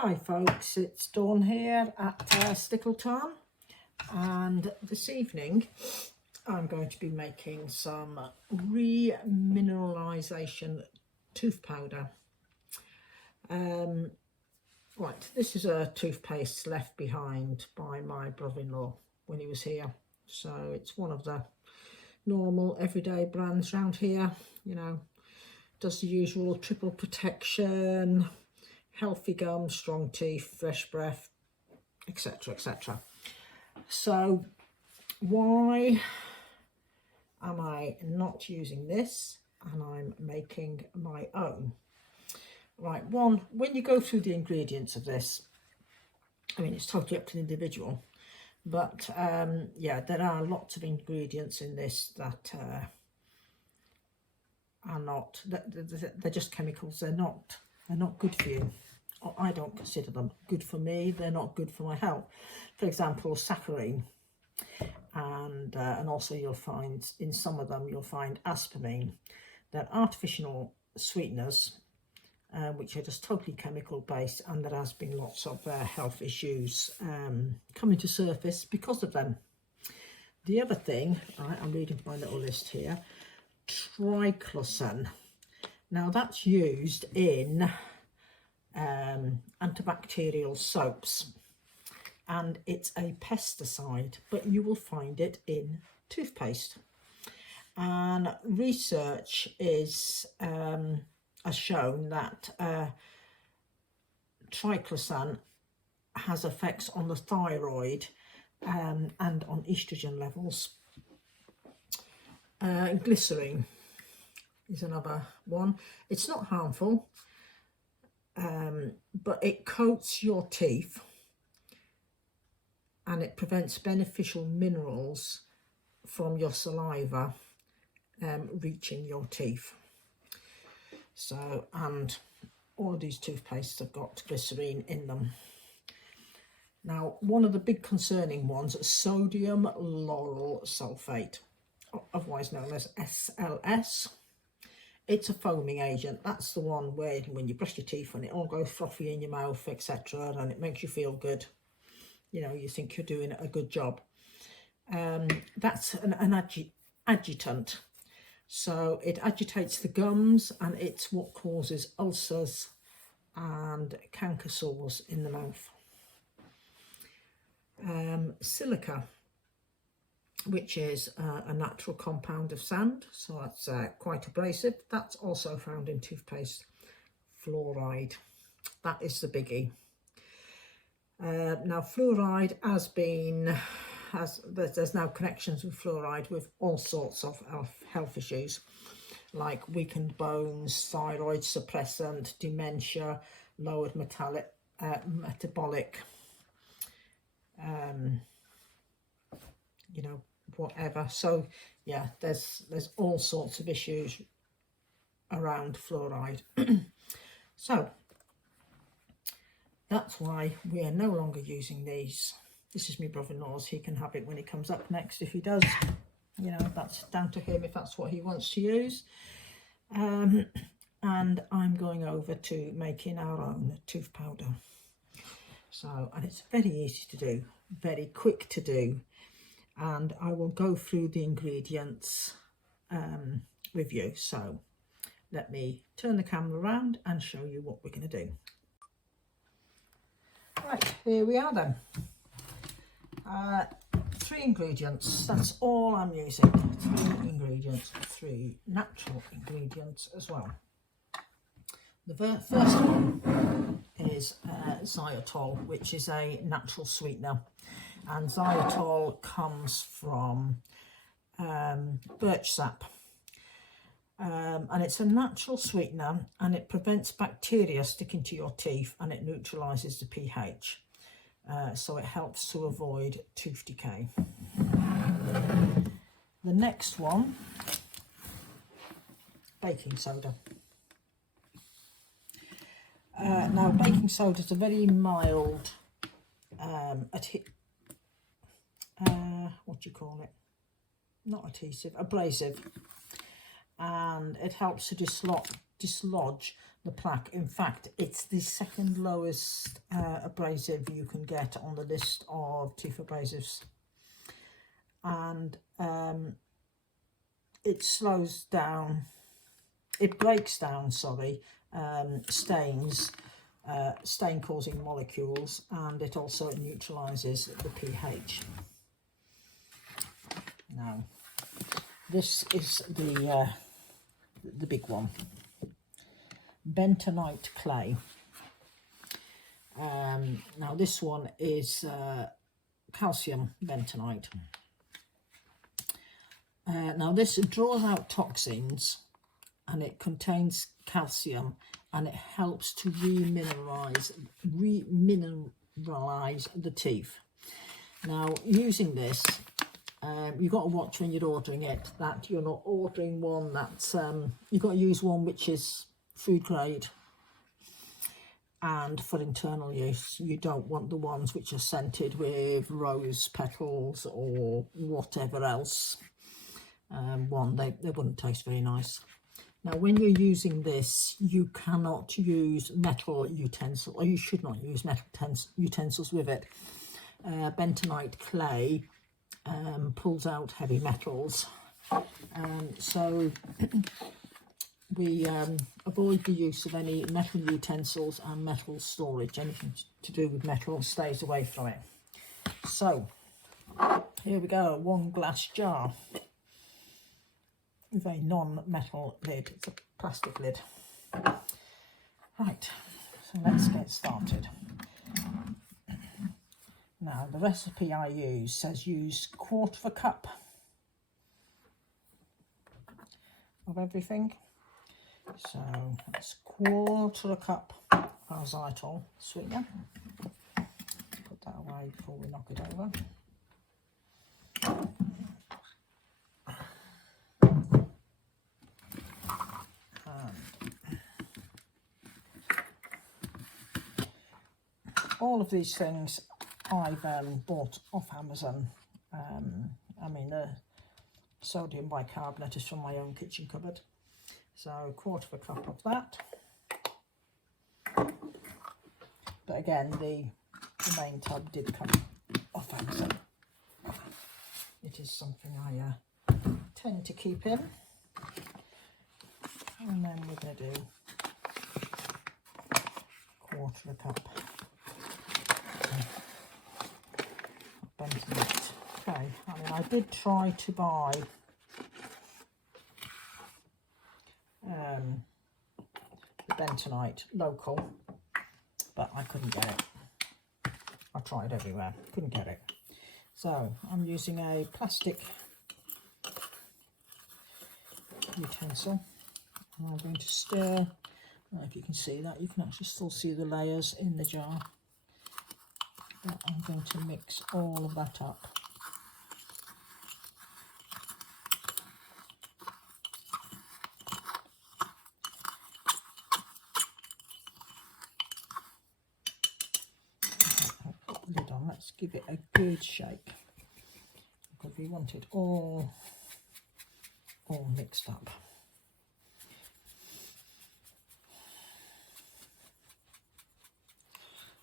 Hi folks, it's Dawn here at Triclosan, and this evening I'm going to be making some remineralisation tooth powder. Right, this is a toothpaste left behind by my brother-in-law when he was here, so it's one of the normal everyday brands around here, you know, does the usual triple protection, healthy gums, strong teeth, fresh breath, etc, etc. So why am I not using this and I'm making my own? Right, one, when you go through the ingredients of this, I mean, it's totally up to the individual, but yeah, there are lots of ingredients in this that are not, they're just chemicals. They're not good for you. I don't consider them good for me. They're not good for my health. For example, saccharin, and also you'll find in some of them you'll find aspartame. They're artificial sweeteners, which are just totally chemical based, and there has been lots of health issues coming to surface because of them. The other thing, right, I'm reading my little list here, Triclosan. Now that's used in antibacterial soaps, and it's a pesticide, but you will find it in toothpaste. And research has shown that Triclosan has effects on the thyroid and on estrogen levels. Glycerin is another one. It's not harmful, but it coats your teeth and it prevents beneficial minerals from your saliva reaching your teeth. So, and all of these toothpastes have got glycerine in them. Now, one of the big concerning ones, sodium lauryl sulfate, otherwise known as SLS. It's a foaming agent. That's the one where when you brush your teeth and it all goes frothy in your mouth, etc., and it makes you feel good. You know, you think you're doing a good job. That's an adjutant. So it agitates the gums, and it's what causes ulcers and canker sores in the mouth. Silica, which is a natural compound of sand, so that's quite abrasive. That's also found in toothpaste. Fluoride, that is the biggie. Now fluoride there's now connections with fluoride with all sorts of health issues, like weakened bones, thyroid suppressant, dementia, lowered metabolic, you know, whatever. So yeah, there's all sorts of issues around fluoride. So that's why we are no longer using these. This is my brother-in-law's. He can have it when he comes up next if he does. You know, that's down to him if that's what he wants to use. And I'm going over to making our own tooth powder. So, and it's very easy to do, very quick to do. And I will go through the ingredients with you. So let me turn the camera around and show you what we're going to do. Right, here we are then. 3 ingredients, that's all I'm using. 3 ingredients, 3 natural ingredients as well. The first one is xylitol, which is a natural sweetener, and xylitol comes from birch sap, and it's a natural sweetener, and it prevents bacteria sticking to your teeth, and it neutralizes the pH. So it helps to avoid tooth decay. The next one, baking soda. Now baking soda is a very mild, what do you call it? Not adhesive, abrasive. And it helps to dislodge the plaque. In fact, it's the second lowest abrasive you can get on the list of teeth abrasives, and it slows down, it breaks down, sorry, stains, stain causing molecules, and it also neutralizes the pH. Now this is the big one, Bentonite Clay. Now this one is calcium bentonite. Now this draws out toxins, and it contains calcium, and it helps to remineralize the teeth. Now using this, you've got to watch when you're ordering it that you're not ordering one that's you've got to use one which is food grade and for internal use. You don't want the ones which are scented with rose petals or whatever else. They wouldn't taste very nice. Now when you're using this, you cannot use metal utensils, or you should not use metal utensils with it. Bentonite clay pulls out heavy metals, so we avoid the use of any metal utensils and metal storage. Anything to do with metal stays away from it. So here we go, 1 glass jar with a non-metal lid. It's a plastic lid. Right, so let's get started. Now the recipe I use says use 1/4 cup of everything. So that's 1/4 cup xylitol sweetener. Put that away before we knock it over. All of these things I've bought off Amazon. I mean, the sodium bicarbonate is from my own kitchen cupboard. So 1/4 cup of that. But again, the main tub did come off Amazon. It is something I tend to keep in. And then we're going to do 1/4 cup. Bentonite. Okay, I mean, I did try to buy the bentonite local, but I couldn't get it. I tried everywhere, couldn't get it. So I'm using a plastic utensil, and I'm going to stir. I don't know if you can see that. You can actually still see the layers in the jar. But I'm going to mix all of that up. Put the lid on. Let's give it a good shake, because we want it all mixed up.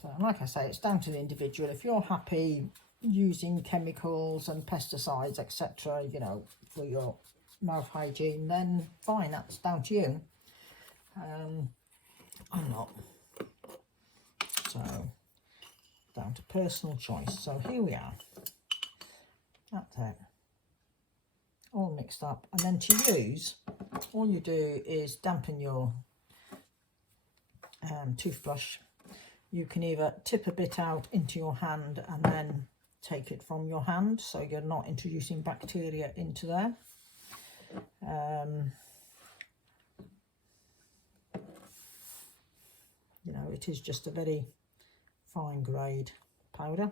So, like I say, it's down to the individual. If you're happy using chemicals and pesticides, etc., you know, for your mouth hygiene, then fine, that's down to you. I'm not. So, down to personal choice. So here we are. That's it. All mixed up. And then to use, all you do is dampen your toothbrush. You can either tip a bit out into your hand and then take it from your hand, so you're not introducing bacteria into there. You know, it is just a very fine grade powder.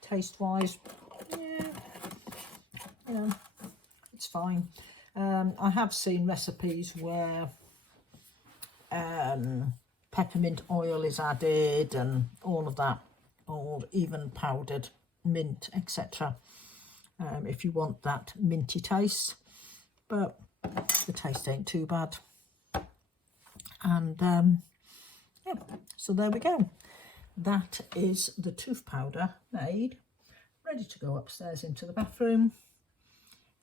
Taste wise, yeah, you know, it's fine. I have seen recipes where peppermint oil is added and all of that, or even powdered mint, etc., if you want that minty taste. But the taste ain't too bad. And yeah, so there we go. That is the tooth powder made, ready to go upstairs into the bathroom.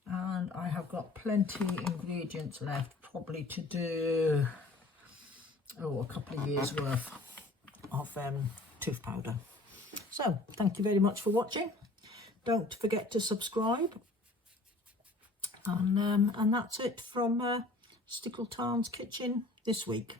And I have got plenty ingredients left, probably to do a couple of years worth of tooth powder. So thank you very much for watching. Don't forget to subscribe. And that's it from Stickleton's Kitchen this week.